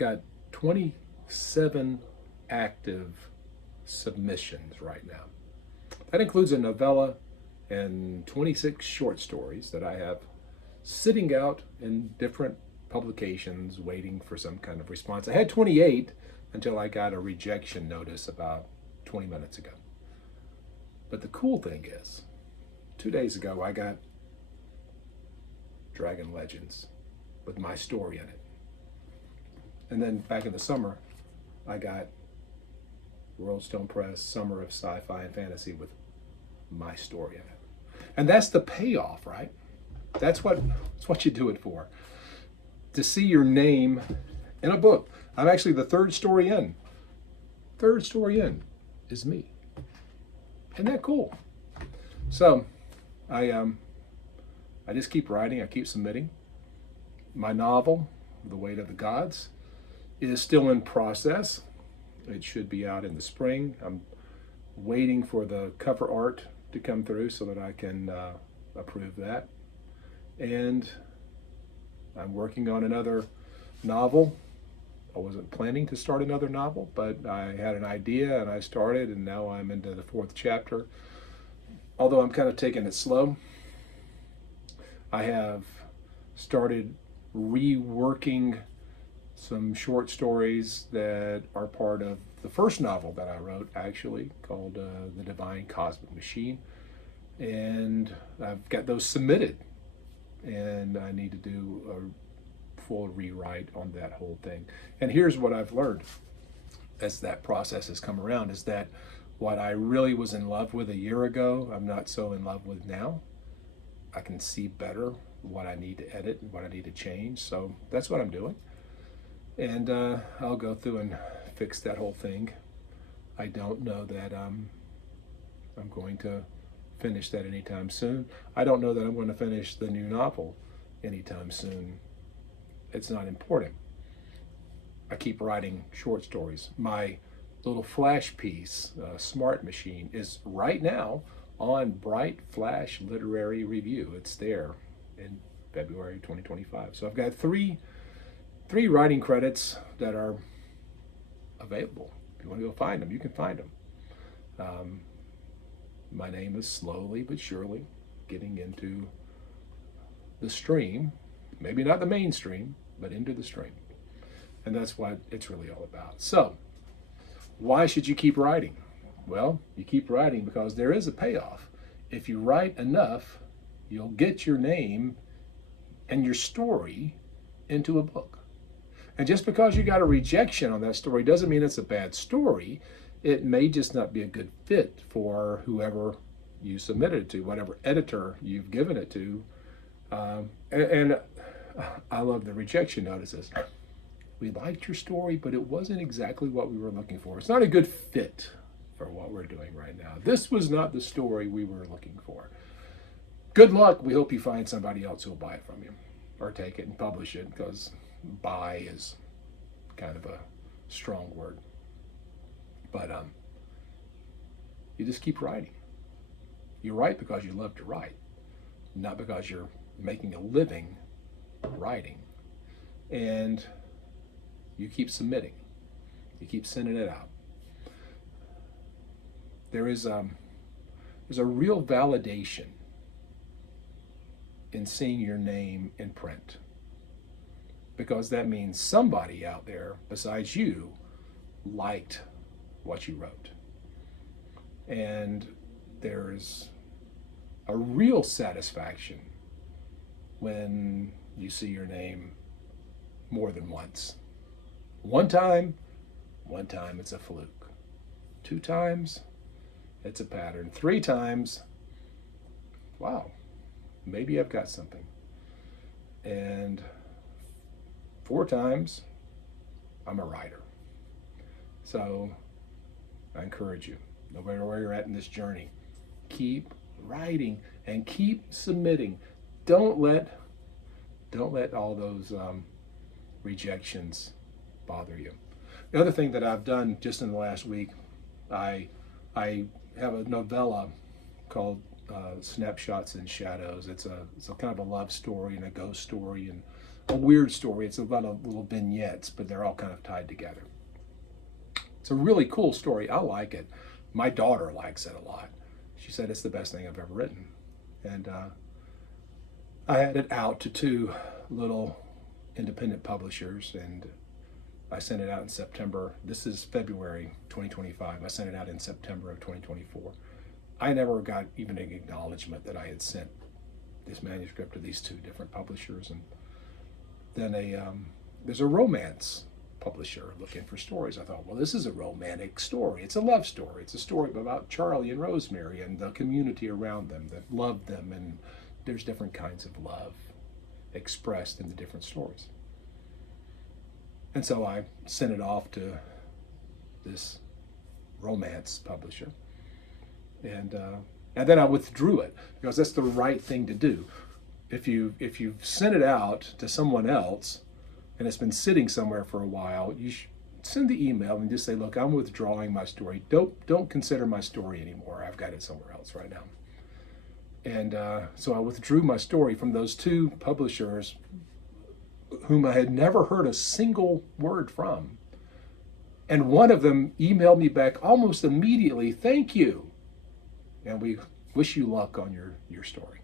got 27 active submissions right now. That includes a novella and 26 short stories that I have sitting out in different publications waiting for some kind of response. I had 28 until I got a rejection notice about 20 minutes ago. But the cool thing is, 2 days ago I got Dragon Legends with my story in it. And then back in the summer, I got World Stone Press Summer of Sci-Fi and Fantasy with my story in it. And that's the payoff, right? That's what you do it for. To see your name in a book. I'm actually the third story in. Third story in is me. Isn't that cool? So I just keep writing, I keep submitting. My novel, The Weight of the Gods, is still in process. It should be out in the spring. I'm waiting for the cover art to come through so that I can approve that. And I'm working on another novel. I wasn't planning to start another novel, but I had an idea and I started, and now I'm into the 4th chapter. Although I'm kind of taking it slow, I have started reworking some short stories that are part of the first novel that I wrote, actually, called The Divine Cosmic Machine. And I've got those submitted, and I need to do a full rewrite on that whole thing. And here's what I've learned as that process has come around, is that what I really was in love with a year ago, I'm not so in love with now. I can see better what I need to edit and what I need to change. So that's what I'm doing. And I'll go through and fix that whole thing. I don't know that I'm going to finish that anytime soon. I don't know that I'm going to finish the new novel anytime soon. It's not important. I keep writing short stories. My little flash piece, Smart Machine, is right now on Bright Flash Literary Review. It's there in February 2025. So I've got three writing credits that are available. If you want to go find them, you can find them. My name is slowly but surely getting into the stream, maybe not the mainstream, but into the stream. And that's what it's really all about. So, why should you keep writing? Well, you keep writing because there is a payoff. If you write enough, you'll get your name and your story into a book. And just because you got a rejection on that story doesn't mean it's a bad story. It may just not be a good fit for whoever you submitted it to, whatever editor you've given it to. And I love the rejection notices. We liked your story, but it wasn't exactly what we were looking for. It's not a good fit for what we're doing right now. This was not the story we were looking for. Good luck. We hope you find somebody else who will buy it from you or take it and publish it, because buy is kind of a strong word. But you just keep writing. You write because you love to write, not because you're making a living writing. And you keep submitting. You keep sending it out. There's a real validation in seeing your name in print, because that means somebody out there besides you liked what you wrote. And there's a real satisfaction when you see your name more than once. One time it's a fluke. 2 times, it's a pattern. 3 times, wow, maybe I've got something. And 4 times, I'm a writer. So I encourage you, no matter where you're at in this journey, keep writing and keep submitting. Don't let all those rejections bother you. The other thing that I've done just in the last week, I have a novella called Snapshots and Shadows. It's a kind of a love story and a ghost story, and a weird story. It's a lot of little vignettes, but they're all kind of tied together. It's a really cool story. I like it. My daughter likes it a lot. She said it's the best thing I've ever written. And I had it out to 2 little independent publishers, and I sent it out in September. This is February 2025. I sent it out in September of 2024. I never got even an acknowledgement that I had sent this manuscript to these 2 different publishers. And then there's a romance publisher looking for stories. I thought, well, this is a romantic story. It's a love story. It's a story about Charlie and Rosemary and the community around them that loved them, and there's different kinds of love expressed in the different stories. And so I sent it off to this romance publisher, and then I withdrew it because that's the right thing to do. If you send it out to someone else and it's been sitting somewhere for a while, you send the email and just say, look, I'm withdrawing my story. Don't consider my story anymore. I've got it somewhere else right now. And so I withdrew my story from those 2 publishers whom I had never heard a single word from. And one of them emailed me back almost immediately, thank you. And we wish you luck on your story.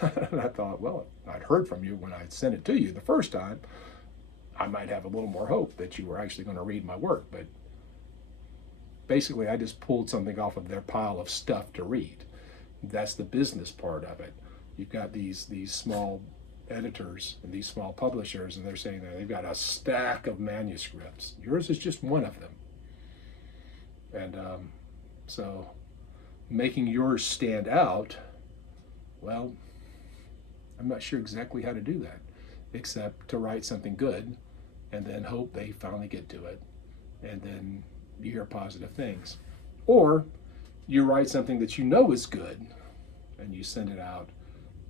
And I thought, well, I'd heard from you when I sent it to you the first time. I might have a little more hope that you were actually going to read my work. But basically, I just pulled something off of their pile of stuff to read. That's the business part of it. You've got these small editors and these small publishers, and they're saying that they've got a stack of manuscripts. Yours is just one of them. And so making yours stand out, well, I'm not sure exactly how to do that, except to write something good and then hope they finally get to it, and then you hear positive things. Or you write something that you know is good and you send it out,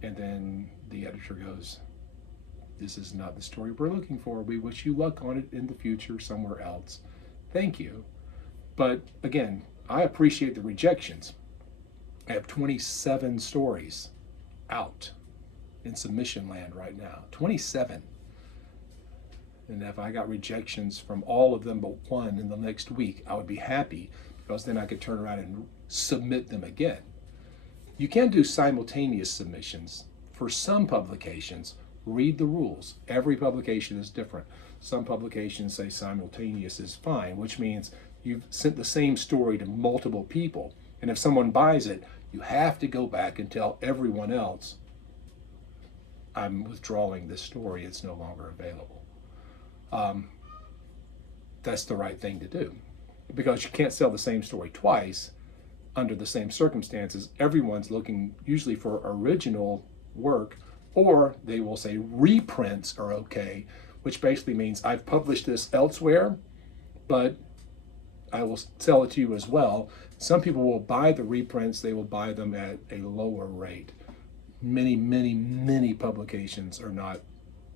and then the editor goes, this is not the story we're looking for. We wish you luck on it in the future somewhere else. Thank you. But again, I appreciate the rejections. I have 27 stories out in submission land right now. 27. And if I got rejections from all of them but one in the next week, I would be happy, because then I could turn around and submit them again. You can do simultaneous submissions. For some publications, read the rules. Every publication is different. Some publications say simultaneous is fine, which means you've sent the same story to multiple people. And if someone buys it, you have to go back and tell everyone else, I'm withdrawing this story, it's no longer available. That's the right thing to do, because you can't sell the same story twice under the same circumstances. Everyone's looking usually for original work, or they will say reprints are okay, which basically means I've published this elsewhere, but I will sell it to you as well. Some people will buy the reprints, they will buy them at a lower rate. Many publications are not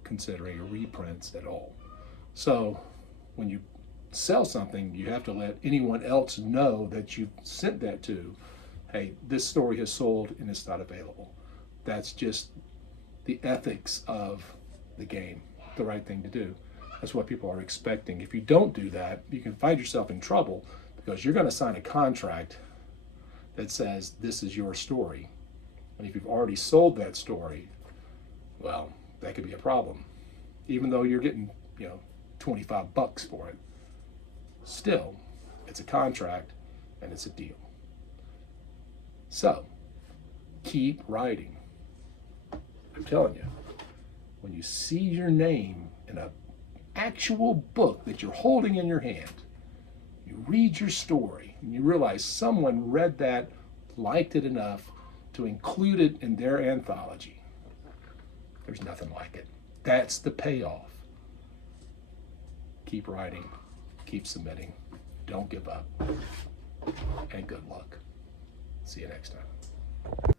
considering reprints at all. So when you sell something, you have to let anyone else know that you sent that to, hey, this story has sold and it's not available. That's just the ethics of the game, the right thing to do. That's what people are expecting. If you don't do that, you can find yourself in trouble, because you're going to sign a contract that says this is your story. And if you've already sold that story, well, that could be a problem. Even though you're getting, $25 for it, still, it's a contract and it's a deal. So, keep writing. I'm telling you, when you see your name in an actual book that you're holding in your hand, you read your story and you realize someone read that, liked it enough to include it in their anthology. There's nothing like it. That's the payoff. Keep writing, keep submitting, don't give up, and good luck. See you next time.